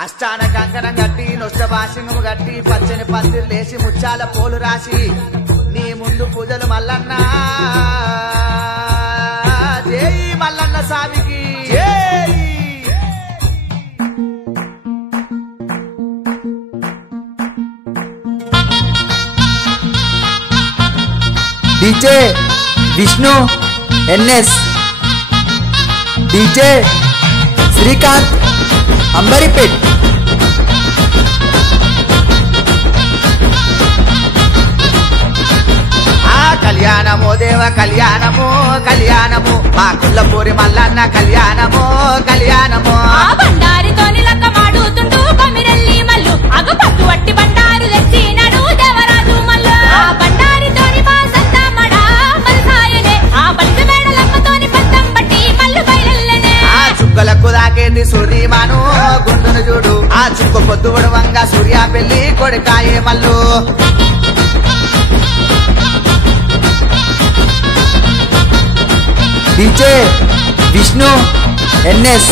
ఆస్థాన కంకణం గట్టి నొష్ట భాషంగము గట్టి పచ్చని పందిరు లేసి ముచ్చాల పోలు రాసి నీ ముందు పూజలు మల్లన్న జై మల్లన్న స్వామికి జై DJ Vishnu NS DJ Srikanth Ambaripet కళ్యాణము దేవ కళ్యాణము కళ్యాణము మా కుల్లపూరి మల్లన్న కళ్యాణము కళ్యాణము బండారితోని లక్క మాడుతుంటూ కొమిరెల్లి మల్లు అగపట్టు వట్టి బండారు తెచ్చినాడు దేవరాజు మల్లు ఆ బండారితోని మా సంతమడా మల్సాయనే ఆ బలిత మేడలమ్మతోని పంతం బట్టి మల్లు బయలెల్లనే ఆ చుక్కలకు దాకేంది సూర్యమాను గుండును చూడు ఆ చుక్క పొద్దువడు వంగ సూర్య పెళ్లి కొడుకాయే మల్లు DJ Vishnu NS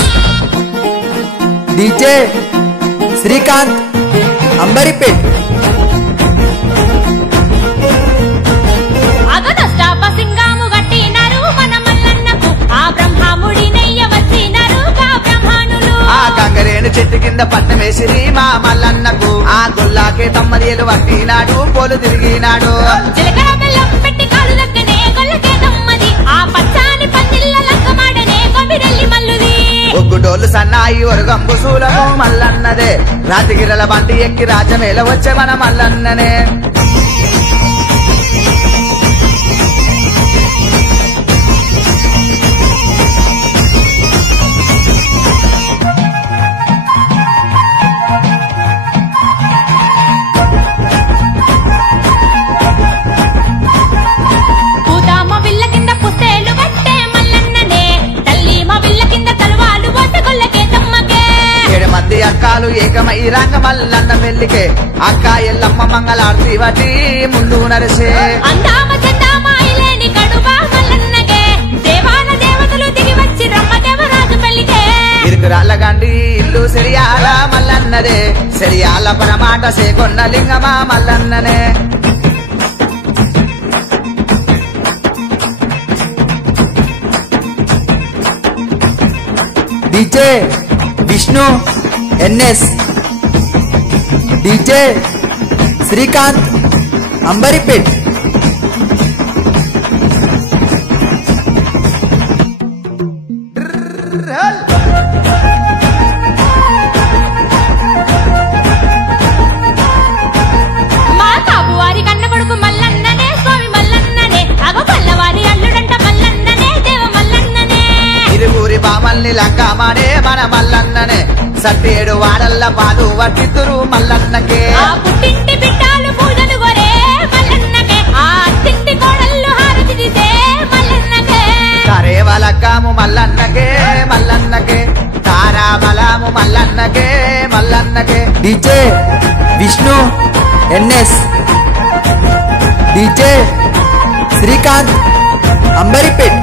DJ Srikanth Ambaripet అగదష్టాప సింగాము గట్టినారు మన మల్లన్నకు ఆ బ్రహ్మముడి నెయ్య వచ్చినారు కా బ్రహ్మణులు ఆ గంగరేణు చెట్టు కింద పట్నం వేసిరి మా మల్లన్నకు ఆ గుల్లాకే తమ్మదేలు పట్టినాడు పోలు తిరిగినాడు చిలకడ బెల్లం పెట్టి కాలు దగ్గనే గొల్లకే తమ్మది ఆ పచ్చాని పందిళ్ళ లక్కమాడనే కొమిరెల్లి మల్లుది ఒగ్గుడోళ్ళు సన్నాయి ఒరగంబు సూలము మల్లన్నదే రాతిగిరల బండి ఎక్కి రాజమేల వచ్చే మన మల్లన్ననే పూతామ విల్ల కింద పుస్తేలు పట్టే మల్లన్ననే తల్లి మా విల్ల కింద తలవాలు పోతే గొల్లకే తమ్మకే 7 మంది అక్కాలు ఏకమై రంగ మల్లన్న పెళ్లికే అక్క ఎల్లమ్మ మంగళార్తి వటి ముందు నరిసే అందామ చందామ ఇలేని కడువా మల్లన్నకే దేవాన దేవతలు దిగి వచ్చి రమ్మ దేవరాజు పెళ్లికే ఇరుగురాళ్ళ గండి ఇల్లు సెరియాల మల్లన్నదే సెరియాల పరమాట సేకొన్న లింగమా మల్లన్ననే DJ Vishnu NS DJ Srikanth Ambaripet మా కాబువారి కన్న కొడుకు మల్లన్ననే స్వామి మల్లన్ననే అగ పల్లవారి అల్లుడంట మల్లన్ననే దేవ మల్లన్ననే ఇరువురి బామల్ని లంకమాడే మన మల్లన్ననే సట్టేడు వాడల్ల పాలు వట్టితురు మల్లన్నకే ఆ పుట్టింటి బిడ్డాలు పూజలు గొరే మల్లన్నకే ఆ అత్తింటి కోడళ్ళు హారతి తీసే మల్లన్నకే కరేవలక్కము మల్లన్నకే మల్లన్నకే తారాబలము మల్లన్నకే మల్లన్నకే DJ Vishnu NS DJ Srikanth अंबरीपेट